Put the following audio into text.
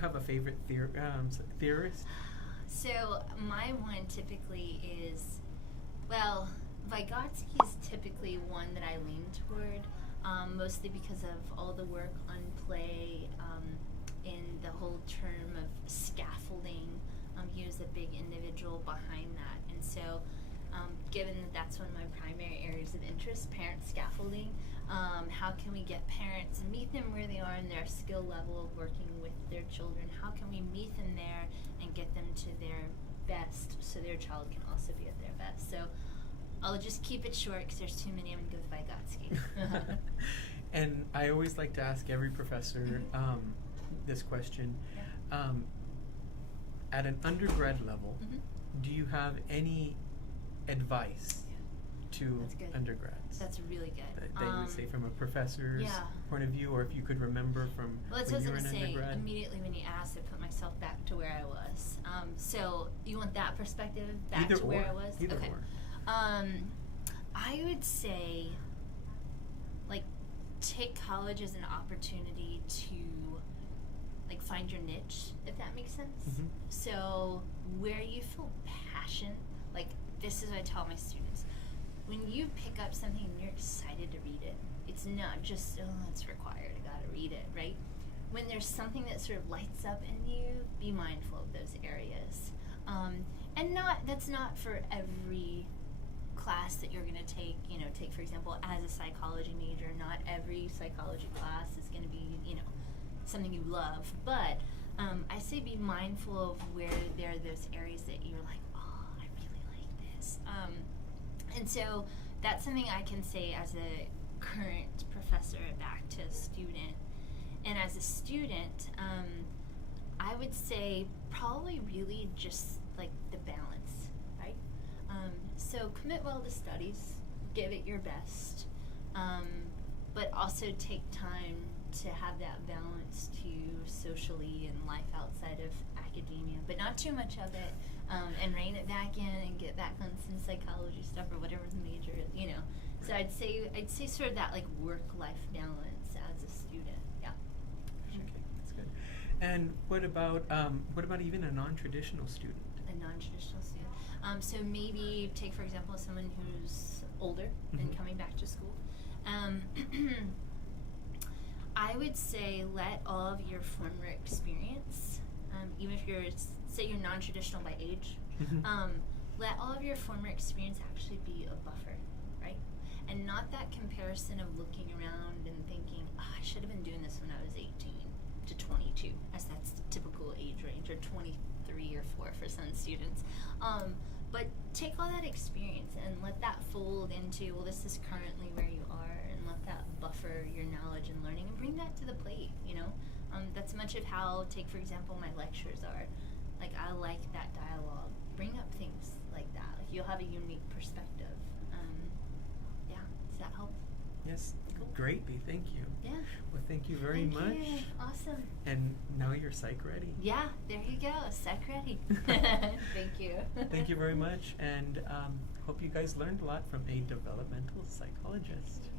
have a favorite theorist? So my one typically is, well, Vygotsky is typically one that I lean toward, mostly because of all the work on play, in the whole term of scaffolding. He was a big individual behind that, and so given that that's one of my primary areas of interest, parent scaffolding, how can we get parents and meet them where they are in their skill level of working with their children? How can we meet them there and get them to their best so their child can also be at their best? So I'll just keep it short because there's too many. I'm going to go with Vygotsky. And I always like to ask every professor this question. Yeah. At an undergrad level, Mm-hmm. do you have any advice to undergrads? That's really good. That you would say from a professor's Yeah. point of view, or if you could remember from Well, that's when what you I were was an going to say. undergrad? Immediately when you asked, I put myself back to where I was. So you want that perspective back Either to where or. I was? Either okay. or. I would say, like, take college as an opportunity to, like, find your niche, if that makes sense. Mhm. So where you feel passion, like, this is what I tell my students. When you pick up something and you're excited to read it, it's not just, oh, it's required, I gotta read it, right? When there's something that sort of lights up in you, be mindful of those areas. And that's not for every class that you're gonna take, take for example, as a psychology major, not every psychology class is gonna be, something you love, but I say be mindful of where there are those areas that you're like, oh, I really like this. And so that's something I can say as a current professor back to a student. And as a student, I would say probably really just like the balance, right? So commit well to studies, give it your best, but also take time to have that balance to socially and life outside of academia, but not too much of it, and rein it back in and get back on some psychology stuff or whatever the major is, So I'd say sort of that like work-life balance as a student. Yeah. Okay, that's good. And what about even a non-traditional student? A non-traditional student. So maybe take for example someone who's older and coming back to school. I would say let all of your former experience, even if say you're non-traditional by age, let all of your former experience actually be a buffer, right? And not that comparison of looking around and thinking, oh, I should have been doing this when I was 18 to 22, as that's the typical age range, or 23 or 4 for some students. But take all that experience and let that fold into, well, this is currently where you are, and let that buffer your knowledge and learning and bring that to the plate, That's much of how, take for example, my lectures are. Like, I like that dialogue. Bring up things like that. Like, you'll have a unique perspective. Yeah, does that help? Yes, Cool. greatly, thank you. Yeah. Well, thank you very much. Thank you. Awesome. And now you're psych ready. Yeah, there you go. Psych ready. Thank you. Thank you very much, and hope you guys learned a lot from a developmental psychologist.